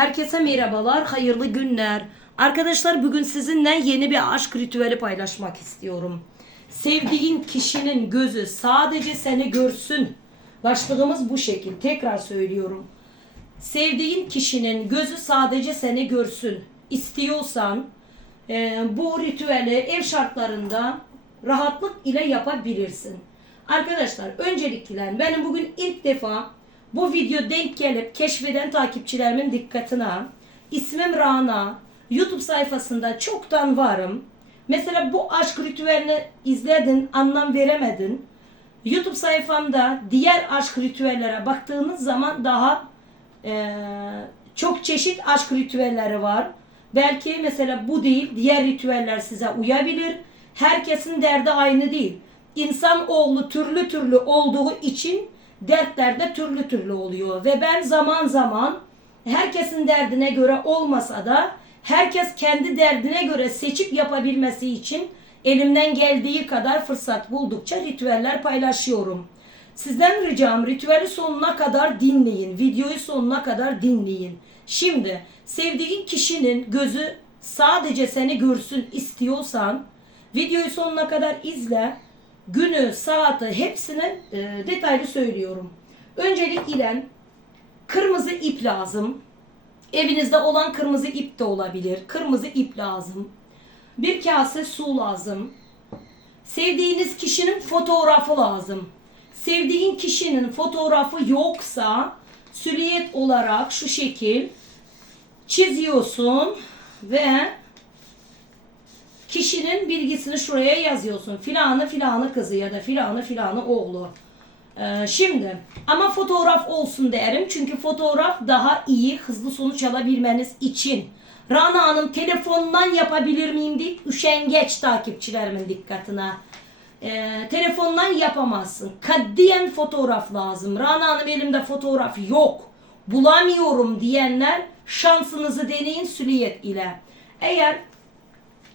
Herkese merhabalar, hayırlı günler. Arkadaşlar bugün sizinle yeni bir aşk ritüeli paylaşmak istiyorum. Sevdiğin kişinin gözü sadece seni görsün. Başlığımız bu şekil. Tekrar söylüyorum. Sevdiğin kişinin gözü sadece seni görsün. İstiyorsan e, bu ritüeli ev şartlarında rahatlık ile yapabilirsin. Arkadaşlar öncelikle benim bugün ilk defa bu video denk gelip keşfeden takipçilerimin dikkatine ismim Rana YouTube sayfasında çoktan varım. Mesela bu aşk ritüelini izledin, anlam veremedin. YouTube sayfamda diğer aşk ritüellere baktığınız zaman daha eee, çok çeşit aşk ritüelleri var. Belki mesela bu değil, diğer ritüeller size uyabilir. Herkesin derdi aynı değil. İnsan oğlu türlü türlü olduğu için dertler de türlü türlü oluyor. Ve ben zaman zaman herkesin derdine göre olmasa da herkes kendi derdine göre seçip yapabilmesi için elimden geldiği kadar fırsat buldukça ritüeller paylaşıyorum. Sizden ricam ritüeli sonuna kadar dinleyin. Videoyu sonuna kadar dinleyin. Şimdi sevdiğin kişinin gözü sadece seni görsün istiyorsan videoyu sonuna kadar izle. Günü, saati hepsini e, detaylı söylüyorum. Öncelik ile kırmızı ip lazım. Evinizde olan kırmızı ip de olabilir. Kırmızı ip lazım. Bir kase su lazım. Sevdiğiniz kişinin fotoğrafı lazım. Sevdiğin kişinin fotoğrafı yoksa süliyet olarak şu şekil çiziyorsun ve kişinin bilgisini şuraya yazıyorsun. Filanı filanı kızı ya da filanı filanı oğlu. Ee, şimdi ama fotoğraf olsun derim. Çünkü fotoğraf daha iyi, hızlı sonuç alabilmeniz için. Rana Hanım telefondan yapabilir miyim deyip üşengeç takipçilerimin dikkatine. Ee, telefondan yapamazsın. Kaddiyen fotoğraf lazım. Rana Hanım elimde fotoğraf yok. Bulamıyorum diyenler şansınızı deneyin süliyet ile. Eğer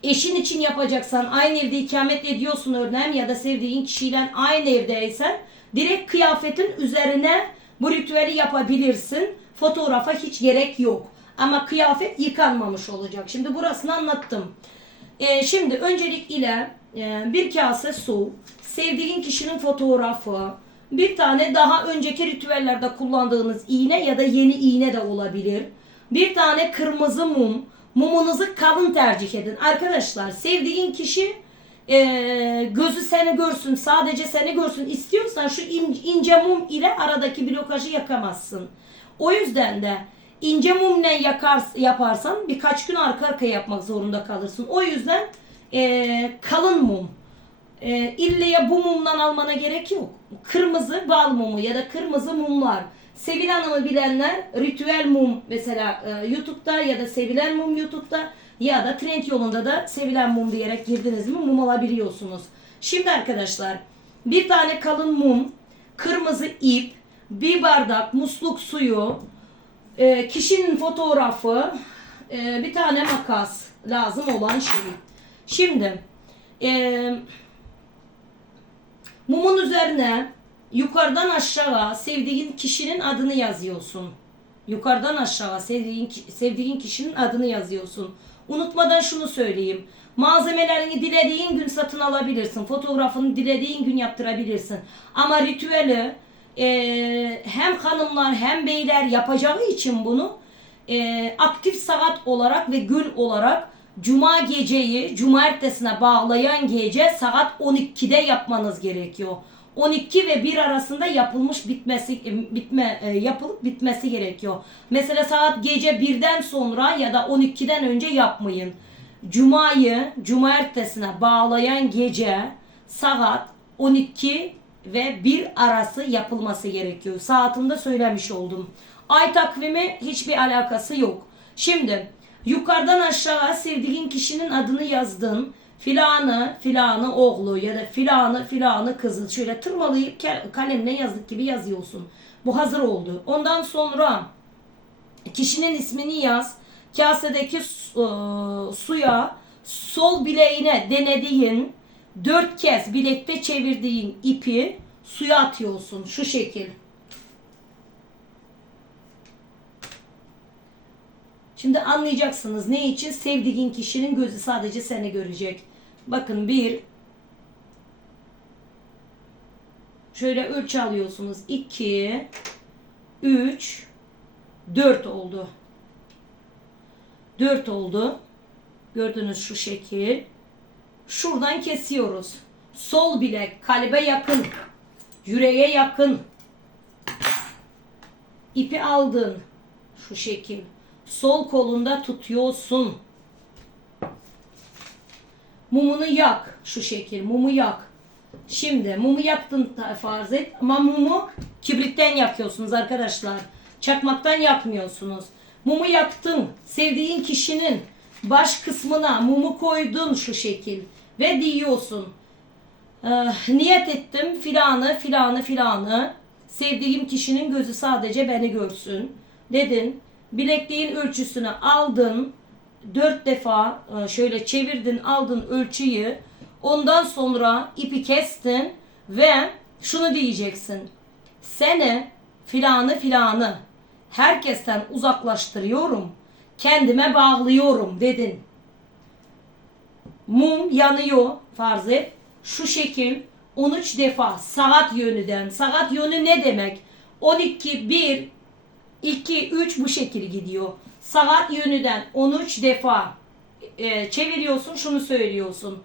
eşin için yapacaksan aynı evde ikamet ediyorsun örneğin ya da sevdiğin kişiyle aynı evdeysen direkt kıyafetin üzerine bu ritüeli yapabilirsin. Fotoğrafa hiç gerek yok. Ama kıyafet yıkanmamış olacak. Şimdi burasını anlattım. Ee, şimdi öncelik ile e, bir kase su, sevdiğin kişinin fotoğrafı, bir tane daha önceki ritüellerde kullandığınız iğne ya da yeni iğne de olabilir. Bir tane kırmızı mum, mumunuzu kalın tercih edin. Arkadaşlar sevdiğin kişi e, gözü seni görsün, sadece seni görsün istiyorsan şu in- ince mum ile aradaki blokajı yakamazsın. O yüzden de ince mumla yakar, yaparsan birkaç gün arka arkaya yapmak zorunda kalırsın. O yüzden e, kalın mum. E, ille ya bu mumdan almana gerek yok. Kırmızı bal mumu ya da kırmızı mumlar. Sevil Hanım'ı bilenler ritüel mum mesela e, YouTube'da ya da sevilen mum YouTube'da ya da trend yolunda da sevilen mum diyerek girdiniz mi mum alabiliyorsunuz. Şimdi arkadaşlar bir tane kalın mum, kırmızı ip, bir bardak musluk suyu, e, kişinin fotoğrafı, e, bir tane makas lazım olan şey. Şimdi e, mumun üzerine yukarıdan aşağı sevdiğin kişinin adını yazıyorsun. Yukarıdan aşağı sevdiğin sevdiğin kişinin adını yazıyorsun. Unutmadan şunu söyleyeyim. Malzemelerini dilediğin gün satın alabilirsin. Fotoğrafını dilediğin gün yaptırabilirsin. Ama ritüeli e, hem hanımlar hem beyler yapacağı için bunu e, aktif saat olarak ve gün olarak Cuma geceyi cumartesine bağlayan gece saat 12'de yapmanız gerekiyor. 12 ve 1 arasında yapılmış bitmesi bitme e, yapılıp bitmesi gerekiyor. Mesela saat gece 1'den sonra ya da 12'den önce yapmayın. Cuma'yı cumartesine bağlayan gece saat 12 ve 1 arası yapılması gerekiyor. Saatinde söylemiş oldum. Ay takvimi hiçbir alakası yok. Şimdi yukarıdan aşağı sevdiğin kişinin adını yazdın. Filanı, filanı oğlu ya da filanı, filanı kızı şöyle tırmalayıp kalemle yazdık gibi yazıyorsun. Bu hazır oldu. Ondan sonra kişinin ismini yaz. Kasedeki su- e, suya sol bileğine denediğin dört kez bilekte çevirdiğin ipi suya atıyorsun. Şu şekil. Şimdi anlayacaksınız ne için sevdiğin kişinin gözü sadece seni görecek. Bakın bir şöyle ölçü alıyorsunuz. 2 3 4 oldu. 4 oldu. Gördünüz şu şekil. Şuradan kesiyoruz. Sol bilek kalbe yakın. Yüreğe yakın. İpi aldın. Şu şekil. Sol kolunda tutuyorsun. Mumunu yak. Şu şekil. Mumu yak. Şimdi mumu yaktın ta- farz et ama mumu kibritten yakıyorsunuz arkadaşlar. Çakmaktan yakmıyorsunuz. Mumu yaktın. Sevdiğin kişinin baş kısmına mumu koydun şu şekil ve diyorsun. Eh, niyet ettim filanı filanı filanı sevdiğim kişinin gözü sadece beni görsün dedin. Bilekliğin ölçüsünü aldın. Dört defa e, şöyle çevirdin aldın ölçüyü. Ondan sonra ipi kestin ve şunu diyeceksin. Seni filanı filanı herkesten uzaklaştırıyorum. Kendime bağlıyorum dedin mum yanıyor farz et. Şu şekil 13 defa saat yönünden. Saat yönü ne demek? 12, 1, 2, 3 bu şekil gidiyor. Saat yönünden 13 defa e, çeviriyorsun şunu söylüyorsun.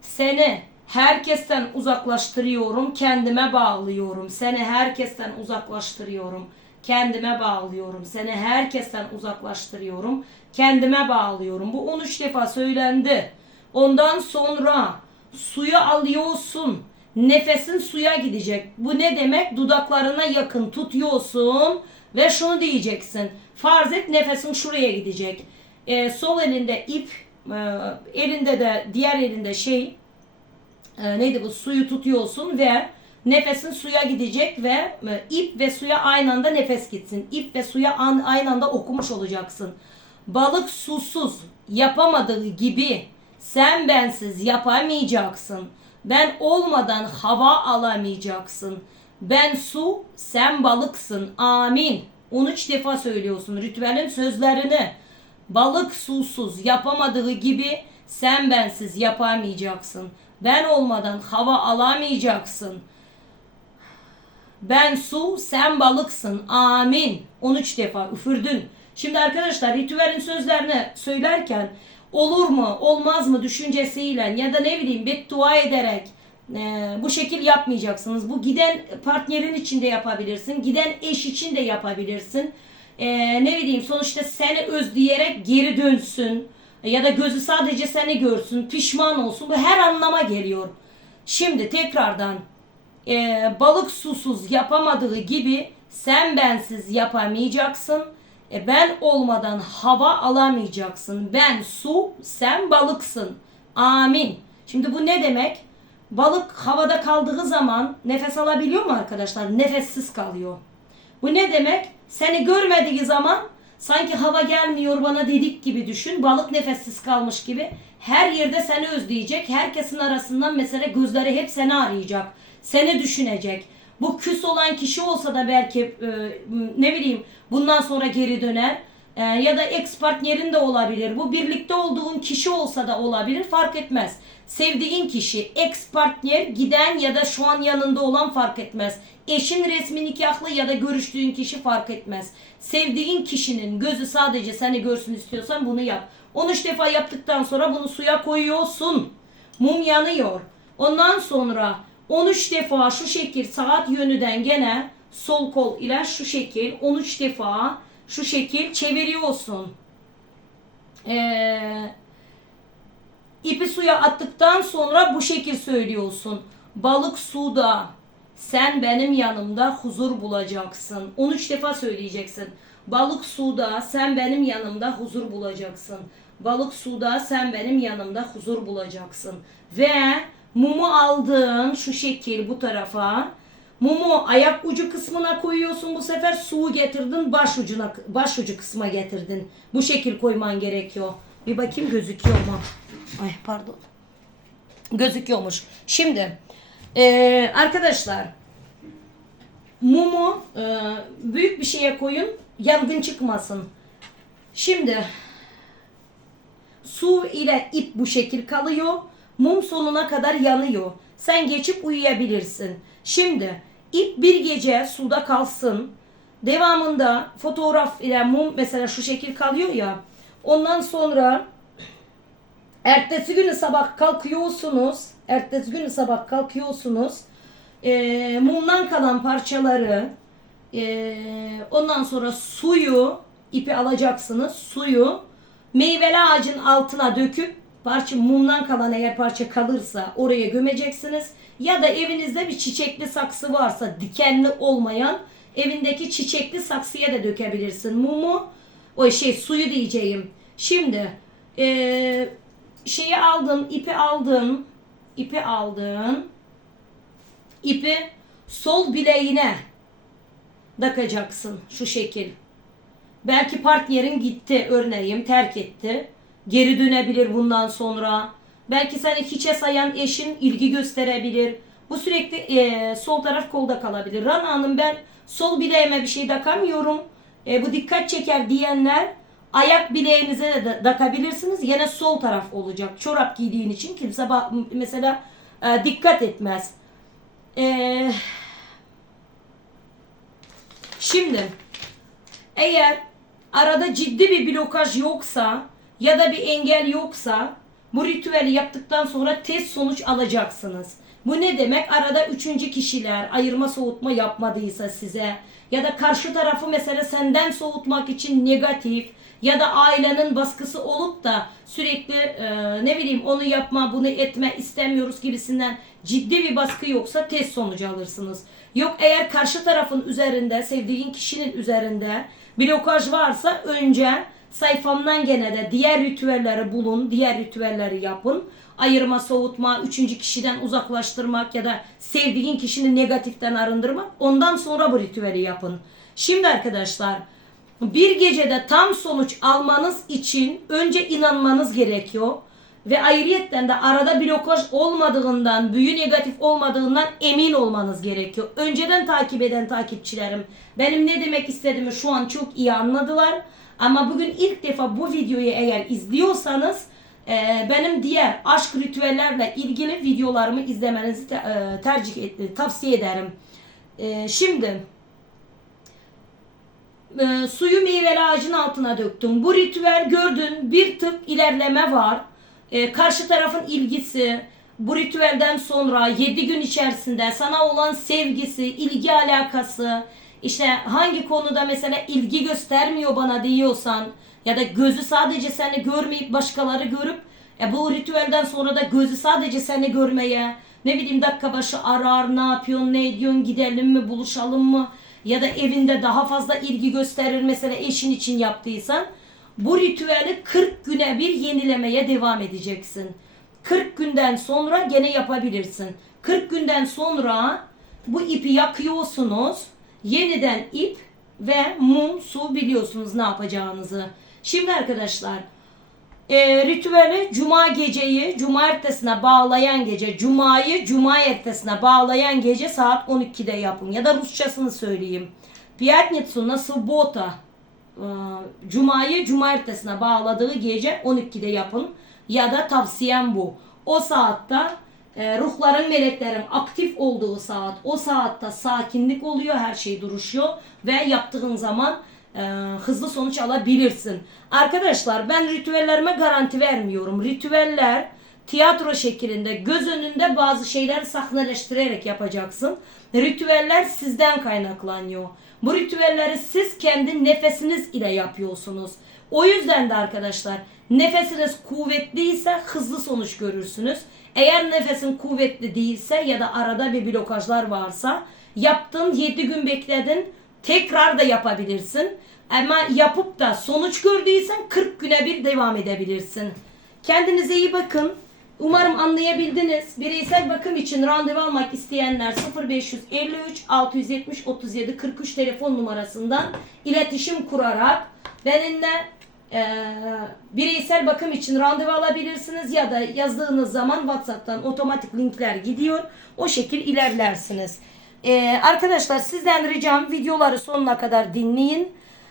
Seni herkesten uzaklaştırıyorum, kendime bağlıyorum. Seni herkesten uzaklaştırıyorum, kendime bağlıyorum. Seni herkesten uzaklaştırıyorum, kendime bağlıyorum. Bu 13 defa söylendi. Ondan sonra suyu alıyorsun. Nefesin suya gidecek. Bu ne demek? Dudaklarına yakın tutuyorsun ve şunu diyeceksin. Farz et nefesin şuraya gidecek. Ee, sol elinde ip, e, elinde de diğer elinde şey e, neydi bu suyu tutuyorsun ve nefesin suya gidecek ve e, ip ve suya aynı anda nefes gitsin. İp ve suya an, aynı anda okumuş olacaksın. Balık susuz yapamadığı gibi sen bensiz yapamayacaksın. Ben olmadan hava alamayacaksın. Ben su, sen balıksın. Amin. 13 defa söylüyorsun ritüelin sözlerini. Balık susuz yapamadığı gibi sen bensiz yapamayacaksın. Ben olmadan hava alamayacaksın. Ben su, sen balıksın. Amin. 13 defa üfürdün. Şimdi arkadaşlar ritüelin sözlerini söylerken olur mu, olmaz mı düşüncesiyle ya da ne bileyim beddua ederek e, bu şekil yapmayacaksınız. Bu giden partnerin için de yapabilirsin. Giden eş için de yapabilirsin. E, ne bileyim sonuçta seni özleyerek geri dönsün. Ya da gözü sadece seni görsün. Pişman olsun. Bu her anlama geliyor. Şimdi tekrardan e, balık susuz yapamadığı gibi sen bensiz yapamayacaksın. E, ben olmadan hava alamayacaksın. Ben su, sen balıksın. Amin. Şimdi bu ne demek? Balık havada kaldığı zaman nefes alabiliyor mu arkadaşlar? Nefessiz kalıyor. Bu ne demek? Seni görmediği zaman sanki hava gelmiyor bana dedik gibi düşün. Balık nefessiz kalmış gibi. Her yerde seni özleyecek. Herkesin arasından mesela gözleri hep seni arayacak. Seni düşünecek. Bu küs olan kişi olsa da belki e, ne bileyim bundan sonra geri döner. E, ya da ex partnerin de olabilir. Bu birlikte olduğun kişi olsa da olabilir. Fark etmez. Sevdiğin kişi, ex partner, giden ya da şu an yanında olan fark etmez. Eşin resmi nikahlı ya da görüştüğün kişi fark etmez. Sevdiğin kişinin gözü sadece seni görsün istiyorsan bunu yap. 13 defa yaptıktan sonra bunu suya koyuyorsun. Mum yanıyor. Ondan sonra 13 defa şu şekil saat yönünden gene sol kol ile şu şekil 13 defa şu şekil çeviriyorsun. Ee, ipi suya attıktan sonra bu şekil söylüyorsun. Balık suda sen benim yanımda huzur bulacaksın. 13 defa söyleyeceksin. Balık suda sen benim yanımda huzur bulacaksın. Balık suda sen benim yanımda huzur bulacaksın. Ve mumu aldın şu şekil bu tarafa. Mumu ayak ucu kısmına koyuyorsun bu sefer suyu getirdin baş ucuna baş ucu kısma getirdin. Bu şekil koyman gerekiyor. Bir bakayım gözüküyor mu? Ay pardon. Gözüküyormuş. Şimdi eee, arkadaşlar mumu eee, büyük bir şeye koyun yangın çıkmasın. Şimdi su ile ip bu şekil kalıyor. Mum sonuna kadar yanıyor. Sen geçip uyuyabilirsin. Şimdi ip bir gece suda kalsın. Devamında fotoğraf ile mum mesela şu şekil kalıyor ya. Ondan sonra ertesi günü sabah kalkıyorsunuz. Ertesi günü sabah kalkıyorsunuz. Ee, mumdan kalan parçaları ee, ondan sonra suyu ipi alacaksınız. Suyu meyveli ağacın altına döküp parça mumdan kalan eğer parça kalırsa oraya gömeceksiniz. Ya da evinizde bir çiçekli saksı varsa dikenli olmayan evindeki çiçekli saksıya da dökebilirsin mumu. O şey suyu diyeceğim. Şimdi eee, şeyi aldın, ipi aldın, ipi aldın. İpi sol bileğine takacaksın şu şekil. Belki partnerin gitti örneğin terk etti. Geri dönebilir bundan sonra. Belki seni hiçe sayan eşin ilgi gösterebilir. Bu sürekli eee, sol taraf kolda kalabilir. Rana Hanım ben sol bileğime bir şey takamıyorum. E, bu dikkat çeker diyenler ayak bileğinize de takabilirsiniz. Yine sol taraf olacak. Çorap giydiğin için kimse mesela e, dikkat etmez. Eee Şimdi eğer arada ciddi bir blokaj yoksa ya da bir engel yoksa bu ritüeli yaptıktan sonra test sonuç alacaksınız. Bu ne demek? Arada üçüncü kişiler ayırma soğutma yapmadıysa size ya da karşı tarafı mesela senden soğutmak için negatif ya da ailenin baskısı olup da sürekli e, ne bileyim onu yapma bunu etme istemiyoruz gibisinden ciddi bir baskı yoksa test sonucu alırsınız. Yok eğer karşı tarafın üzerinde sevdiğin kişinin üzerinde blokaj varsa önce sayfamdan gene de diğer ritüelleri bulun, diğer ritüelleri yapın. Ayırma, soğutma, üçüncü kişiden uzaklaştırmak ya da sevdiğin kişini negatiften arındırmak. Ondan sonra bu ritüeli yapın. Şimdi arkadaşlar bir gecede tam sonuç almanız için önce inanmanız gerekiyor. Ve ayrıyetten de arada blokaj olmadığından, büyü negatif olmadığından emin olmanız gerekiyor. Önceden takip eden takipçilerim benim ne demek istediğimi şu an çok iyi anladılar. Ama bugün ilk defa bu videoyu eğer izliyorsanız e, benim diğer aşk ritüellerle ilgili videolarımı izlemenizi te- e, tercih et, tavsiye ederim. E, şimdi e, suyu meyveli ağacın altına döktüm. Bu ritüel gördün bir tık ilerleme var. E, karşı tarafın ilgisi, bu ritüelden sonra 7 gün içerisinde sana olan sevgisi, ilgi alakası, işte hangi konuda mesela ilgi göstermiyor bana diyorsan ya da gözü sadece seni görmeyip başkaları görüp e, bu ritüelden sonra da gözü sadece seni görmeye ne bileyim dakika başı arar ne yapıyorsun ne ediyorsun gidelim mi buluşalım mı ya da evinde daha fazla ilgi gösterir mesela eşin için yaptıysan bu ritüeli 40 güne bir yenilemeye devam edeceksin. 40 günden sonra gene yapabilirsin. 40 günden sonra bu ipi yakıyorsunuz. Yeniden ip ve mum, su biliyorsunuz ne yapacağınızı. Şimdi arkadaşlar e, ritüeli cuma geceyi cuma ertesine bağlayan gece, cumayı cuma ertesine bağlayan gece saat 12'de yapın. Ya da Rusçasını söyleyeyim. Piyatnitsu na subota e, Cuma'yı cuma ertesine bağladığı gece 12'de yapın. Ya da tavsiyem bu. O saatte e, ruhların meleklerin aktif olduğu saat. O saatte sakinlik oluyor. Her şey duruşuyor. Ve yaptığın zaman e, hızlı sonuç alabilirsin. Arkadaşlar ben ritüellerime garanti vermiyorum. Ritüeller tiyatro şeklinde göz önünde bazı şeyleri sahneleştirerek yapacaksın. Ritüeller sizden kaynaklanıyor. Bu ritüelleri siz kendi nefesiniz ile yapıyorsunuz. O yüzden de arkadaşlar nefesiniz kuvvetliyse hızlı sonuç görürsünüz. Eğer nefesin kuvvetli değilse ya da arada bir blokajlar varsa yaptın 7 gün bekledin tekrar da yapabilirsin. Ama yapıp da sonuç gördüysen 40 güne bir devam edebilirsin. Kendinize iyi bakın. Umarım anlayabildiniz. Bireysel bakım için randevu almak isteyenler 0553 670 37 43 telefon numarasından iletişim kurarak benimle e, bireysel bakım için randevu alabilirsiniz ya da yazdığınız zaman WhatsApp'tan otomatik linkler gidiyor. O şekil ilerlersiniz. E, arkadaşlar sizden ricam videoları sonuna kadar dinleyin.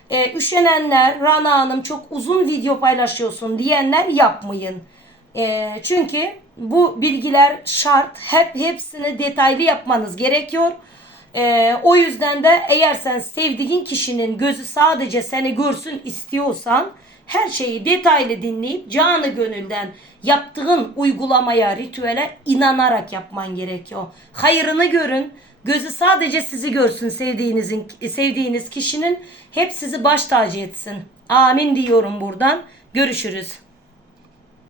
E, üşenenler, Rana Hanım çok uzun video paylaşıyorsun diyenler yapmayın. E, çünkü bu bilgiler şart. Hep hepsini detaylı yapmanız gerekiyor. E, o yüzden de eğer sen sevdiğin kişinin gözü sadece seni görsün istiyorsan her şeyi detaylı dinleyip canı gönülden yaptığın uygulamaya, ritüele inanarak yapman gerekiyor. Hayrını görün. Gözü sadece sizi görsün sevdiğinizin sevdiğiniz kişinin hep sizi baş tacı etsin. Amin diyorum buradan. Görüşürüz.